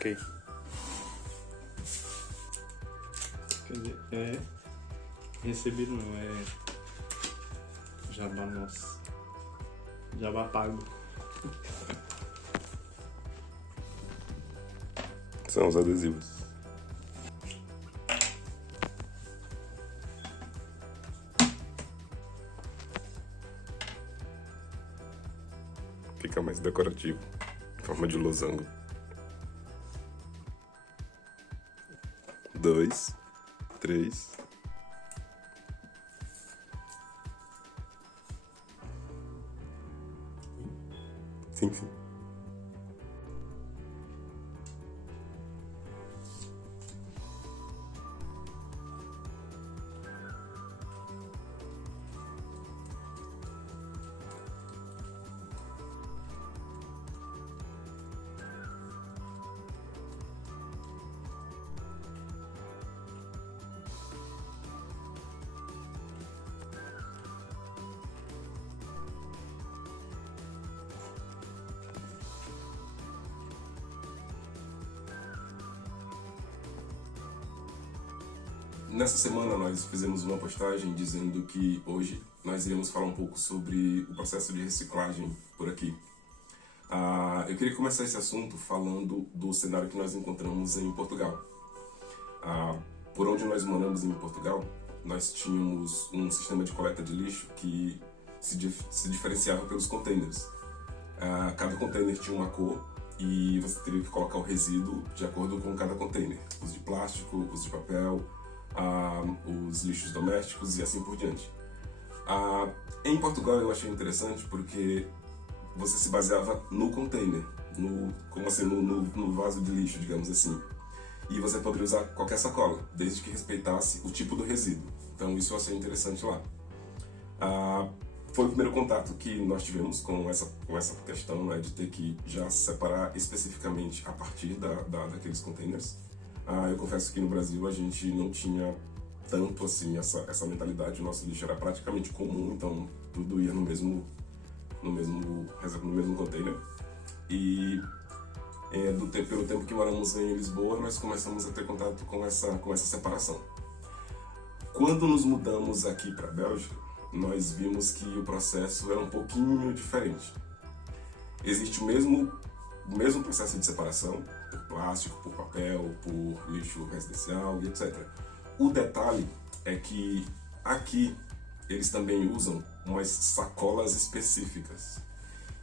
Ok. Quer dizer, recebido não, jabá nosso. Jabá pago. São os adesivos. Fica mais decorativo, em forma de losango. 2, 3. Sim. Nessa semana nós fizemos uma postagem dizendo que hoje nós iríamos falar um pouco sobre o processo de reciclagem por aqui. Eu queria começar esse assunto falando do cenário que nós encontramos em Portugal. Por onde nós moramos em Portugal, nós tínhamos um sistema de coleta de lixo que se diferenciava pelos containers. Cada container tinha uma cor e você teria que colocar o resíduo de acordo com cada container. Os de plástico, os de papel, os lixos domésticos e assim por diante. Em Portugal eu achei interessante porque você se baseava no container, no vaso de lixo, digamos assim. E você poderia usar qualquer sacola, desde que respeitasse o tipo do resíduo. Então isso eu achei interessante lá. Foi o primeiro contato que nós tivemos com essa questão, né, de ter que já separar especificamente a partir daqueles containers. Eu confesso que no Brasil a gente não tinha tanto assim essa mentalidade. O nosso lixo era praticamente comum, então tudo ia no mesmo container. E pelo tempo que moramos em Lisboa, nós começamos a ter contato com essa separação. Quando nos mudamos aqui para a Bélgica, nós vimos que o processo era um pouquinho diferente. Existe o mesmo processo de separação, por plástico, por papel, por lixo residencial e etc. O detalhe é que aqui eles também usam umas sacolas específicas.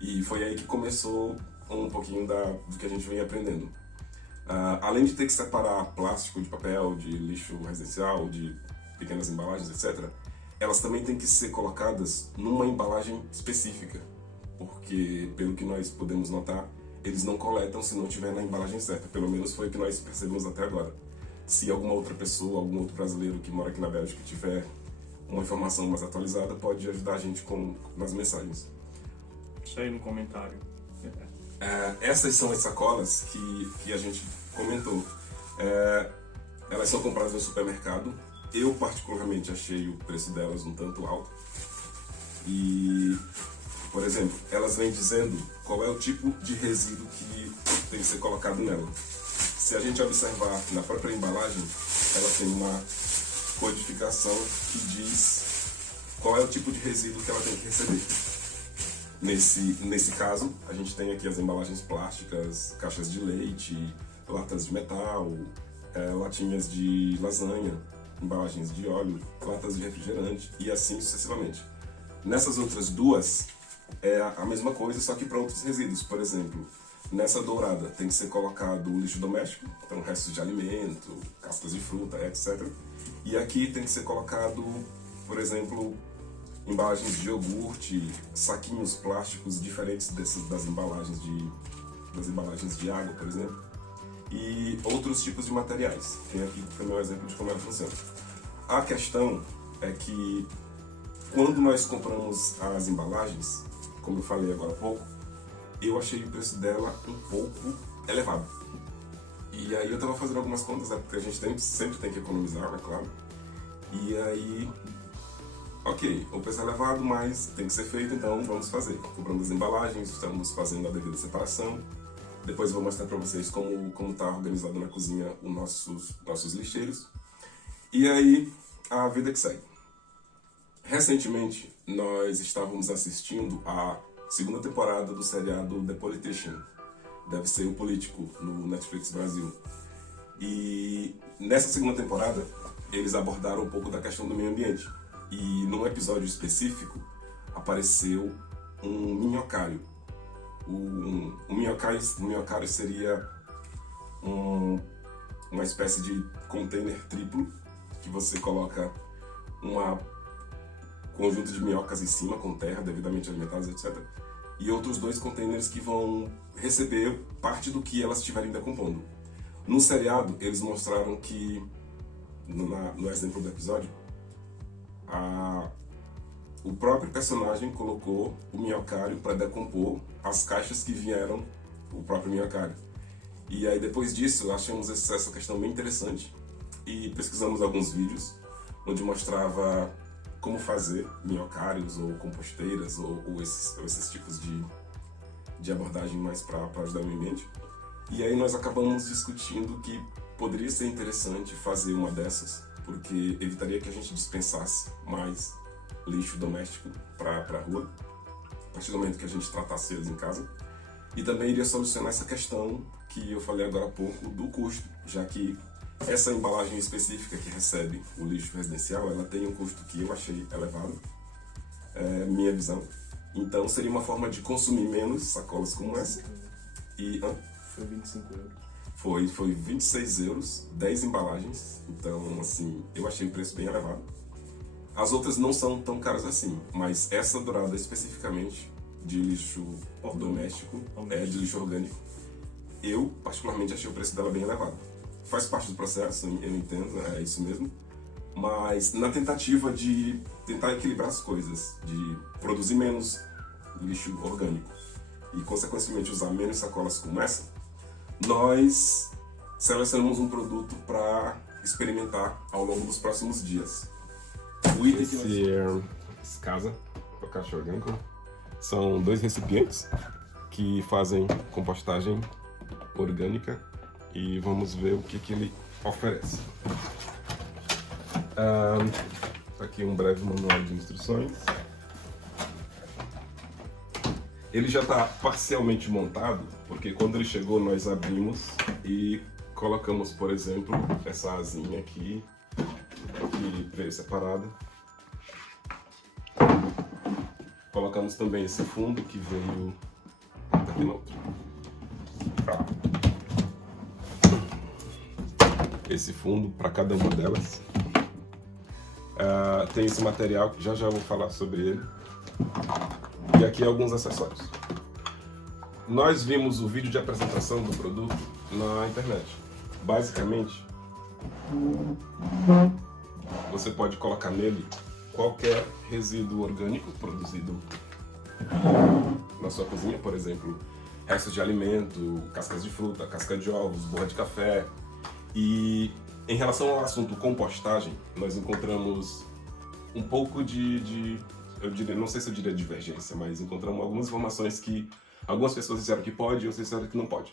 E foi aí que começou um pouquinho do que a gente vem aprendendo. Além de ter que separar plástico de papel, de lixo residencial, de pequenas embalagens, etc., elas também têm que ser colocadas numa embalagem específica. Porque, pelo que nós podemos notar, eles não coletam se não tiver na embalagem certa. Pelo menos foi o que nós percebemos até agora. Se alguma outra pessoa, algum outro brasileiro que mora aqui na Bélgica tiver uma informação mais atualizada, pode ajudar a gente nas mensagens. Isso aí no comentário. Essas são as sacolas que a gente comentou. Elas são compradas no supermercado. Eu particularmente achei o preço delas um tanto alto. E, por exemplo, elas vêm dizendo qual é o tipo de resíduo que tem que ser colocado nela. Se a gente observar na própria embalagem, ela tem uma codificação que diz qual é o tipo de resíduo que ela tem que receber. Nesse caso, a gente tem aqui as embalagens plásticas, caixas de leite, latas de metal, latinhas de lasanha, embalagens de óleo, latas de refrigerante e assim sucessivamente. Nessas outras duas, é a mesma coisa, só que para outros resíduos. Por exemplo, nessa dourada tem que ser colocado o lixo doméstico, então restos de alimento, cascas de fruta, etc. E aqui tem que ser colocado, por exemplo, embalagens de iogurte, saquinhos plásticos diferentes das embalagens de água, por exemplo, e outros tipos de materiais. Tem aqui também um exemplo de como ela funciona. A questão é que quando nós compramos as embalagens, como eu falei agora há pouco, eu achei o preço dela um pouco elevado. E aí eu estava fazendo algumas contas, porque a gente sempre tem que economizar, é claro. E aí, ok, o preço é elevado, mas tem que ser feito, então vamos fazer. Compramos as embalagens, estamos fazendo a devida separação. Depois eu vou mostrar para vocês como está organizado na cozinha os nossos lixeiros. E aí, a vida que segue. Recentemente, nós estávamos assistindo a segunda temporada do seriado The Politician. Deve ser o Político, no Netflix Brasil. E nessa segunda temporada, eles abordaram um pouco da questão do meio ambiente. E num episódio específico, apareceu um minhocário. O minhocário seria uma espécie de container triplo que você coloca um conjunto de minhocas em cima com terra, devidamente alimentadas, etc. E outros 2 containers que vão receber parte do que elas estiverem decompondo. No seriado, eles mostraram que, no exemplo do episódio, o próprio personagem colocou o minhocário para decompor as caixas que vieram o próprio minhocário. E aí depois disso achamos essa questão bem interessante e pesquisamos alguns vídeos onde mostrava como fazer minhocários ou composteiras ou esses tipos de abordagem mais para ajudar o meio ambiente. E aí nós acabamos discutindo que poderia ser interessante fazer uma dessas, porque evitaria que a gente dispensasse mais lixo doméstico para a rua, a partir do momento que a gente tratasse eles em casa. E também iria solucionar essa questão que eu falei agora há pouco do custo, já que essa embalagem específica que recebe o lixo residencial, ela tem um custo que eu achei elevado, minha visão. Então seria uma forma de consumir menos sacolas como essa. E, Foi 25 euros. Foi 26 euros, 10 embalagens. Então, assim, eu achei o preço bem elevado. As outras não são tão caras assim, mas essa dourada especificamente de lixo doméstico, de lixo orgânico, eu particularmente achei o preço dela bem elevado. Faz parte do processo, eu entendo, é isso mesmo, mas na tentativa de tentar equilibrar as coisas, de produzir menos lixo orgânico e consequentemente usar menos sacolas como essa, nós selecionamos um produto para experimentar ao longo dos próximos dias. O item esse casa, para caixa orgânico, são 2 recipientes que fazem compostagem orgânica e vamos ver o que ele oferece. Aqui um breve manual de instruções. Ele já está parcialmente montado, porque quando ele chegou nós abrimos e colocamos, por exemplo, essa asinha aqui veio separada. Colocamos também esse fundo que veio aqui no outro. Esse fundo para cada uma delas. Tem esse material que já vou falar sobre ele. E aqui alguns acessórios. Nós vimos o vídeo de apresentação do produto na internet. Basicamente, você pode colocar nele qualquer resíduo orgânico produzido na sua cozinha, por exemplo, restos de alimento, cascas de fruta, casca de ovos, borra de café. E em relação ao assunto compostagem, nós encontramos um pouco eu diria, não sei se eu diria divergência, mas encontramos algumas informações que algumas pessoas disseram que pode e outras disseram que não pode.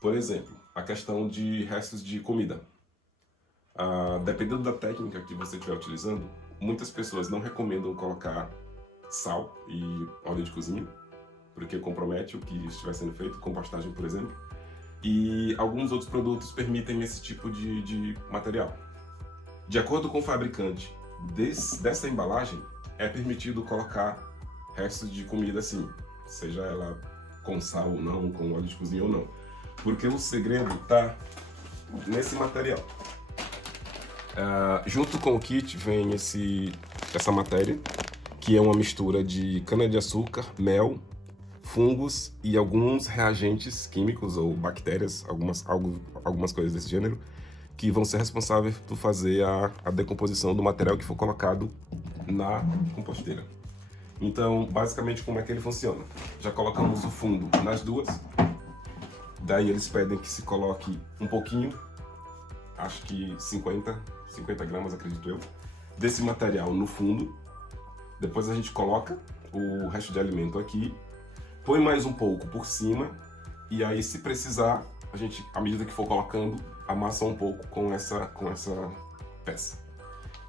Por exemplo, a questão de restos de comida. Dependendo da técnica que você estiver utilizando, muitas pessoas não recomendam colocar sal e óleo de cozinha, porque compromete o que estiver sendo feito, compostagem, por exemplo. E alguns outros produtos permitem esse tipo de material. De acordo com o fabricante dessa embalagem, é permitido colocar restos de comida assim, seja ela com sal ou não, com óleo de cozinha ou não. Porque o segredo está nesse material. Junto com o kit vem essa matéria, que é uma mistura de cana-de-açúcar, mel, fungos e alguns reagentes químicos ou bactérias, algumas coisas desse gênero, que vão ser responsáveis por fazer a decomposição do material que for colocado na composteira. Então, basicamente, como é que ele funciona? Já colocamos o fundo nas duas, daí eles pedem que se coloque um pouquinho, acho que 50 gramas, acredito eu, desse material no fundo. Depois a gente coloca o resto de alimento aqui, põe mais um pouco por cima E aí, se precisar, a gente, à medida que for colocando, amassa um pouco com essa peça.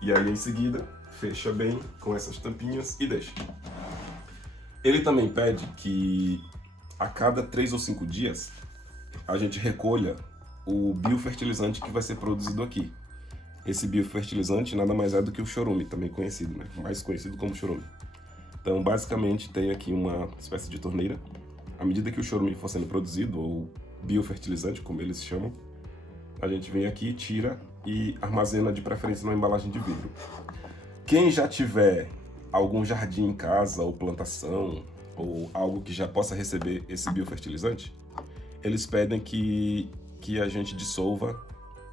E aí, em seguida, fecha bem com essas tampinhas e deixa. Ele também pede que a cada 3 ou 5 dias a gente recolha o biofertilizante que vai ser produzido aqui. Esse biofertilizante nada mais é do que o chorume, também conhecido, né? Mais conhecido como chorume. Então, basicamente, tem aqui uma espécie de torneira. À medida que o chorume for sendo produzido, ou biofertilizante, como eles chamam, a gente vem aqui, tira e armazena de preferência numa embalagem de vidro. Quem já tiver algum jardim em casa, ou plantação, ou algo que já possa receber esse biofertilizante, eles pedem que a gente dissolva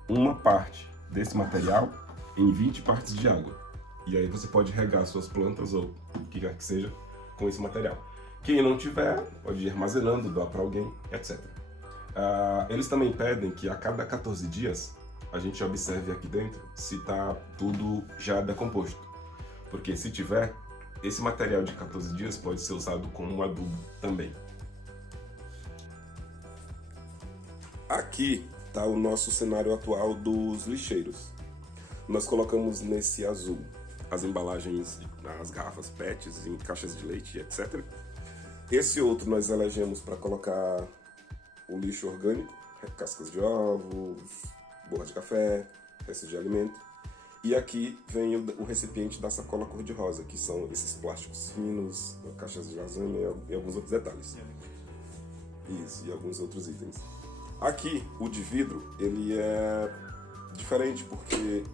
uma parte desse material em 20 partes de água. E aí você pode regar suas plantas, ou o que quer que seja, com esse material. Quem não tiver, pode ir armazenando, doar para alguém, etc. Eles também pedem que a cada 14 dias a gente observe aqui dentro se está tudo já decomposto. Porque se tiver, esse material de 14 dias pode ser usado como um adubo também. Aqui está o nosso cenário atual dos lixeiros. Nós colocamos nesse azul as embalagens, as garrafas PETs em caixas de leite, etc. Esse outro nós elegemos para colocar o lixo orgânico, cascas de ovos, borra de café, restos de alimento. E aqui vem o recipiente da sacola cor-de-rosa, que são esses plásticos finos, caixas de lasanha e alguns outros detalhes. Isso, e alguns outros itens. Aqui, o de vidro, ele é diferente porque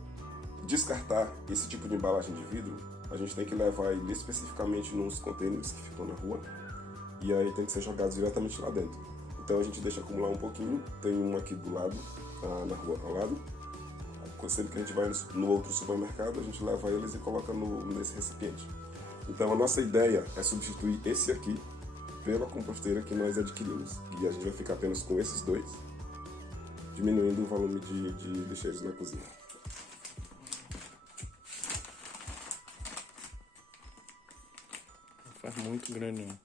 descartar esse tipo de embalagem de vidro, a gente tem que levar ele especificamente nos contêineres que ficam na rua, e aí tem que ser jogados diretamente lá dentro. Então a gente deixa acumular um pouquinho, tem um aqui do lado, na rua ao lado. Sempre que a gente vai no outro supermercado, a gente leva eles e coloca nesse recipiente. Então a nossa ideia é substituir esse aqui pela composteira que nós adquirimos. E a gente vai ficar apenas com esses dois, diminuindo o volume de lixeiros na cozinha. Faz muito grande, né?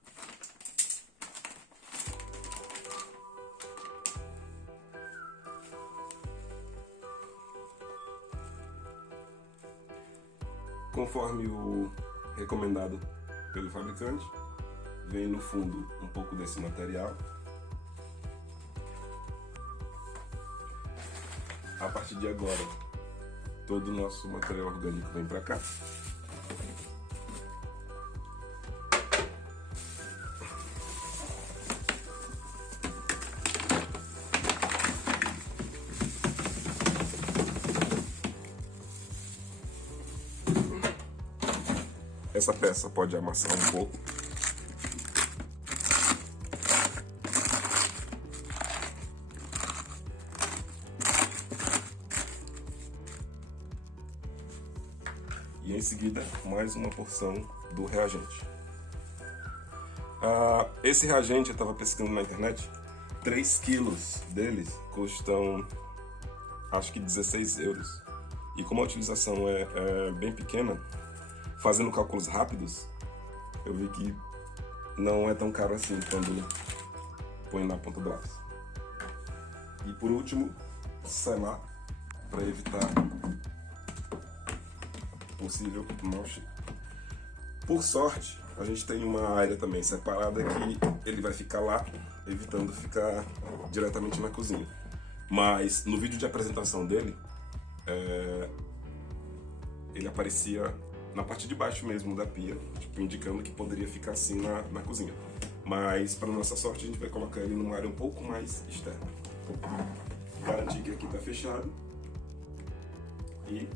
Conforme o recomendado pelo fabricante, vem no fundo um pouco desse material. A partir de agora, todo o nosso material orgânico vem para cá. Essa peça pode amassar um pouco. E em seguida, mais uma porção do reagente. Esse reagente, eu estava pesquisando na internet, 3 quilos deles custam, acho que 16 euros. E como a utilização é bem pequena, fazendo cálculos rápidos, eu vi que não é tão caro assim quando põe na ponta do lápis. E por último, selar para evitar possível mau cheiro. Por sorte, a gente tem uma área também separada que ele vai ficar lá, evitando ficar diretamente na cozinha. Mas no vídeo de apresentação dele, ele aparecia na parte de baixo mesmo da pia, tipo, indicando que poderia ficar assim na cozinha. Mas, para nossa sorte, a gente vai colocar ele numa área um pouco mais externa. Garantir que aqui está fechado. E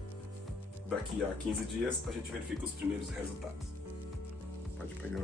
daqui a 15 dias a gente verifica os primeiros resultados. Pode pegar.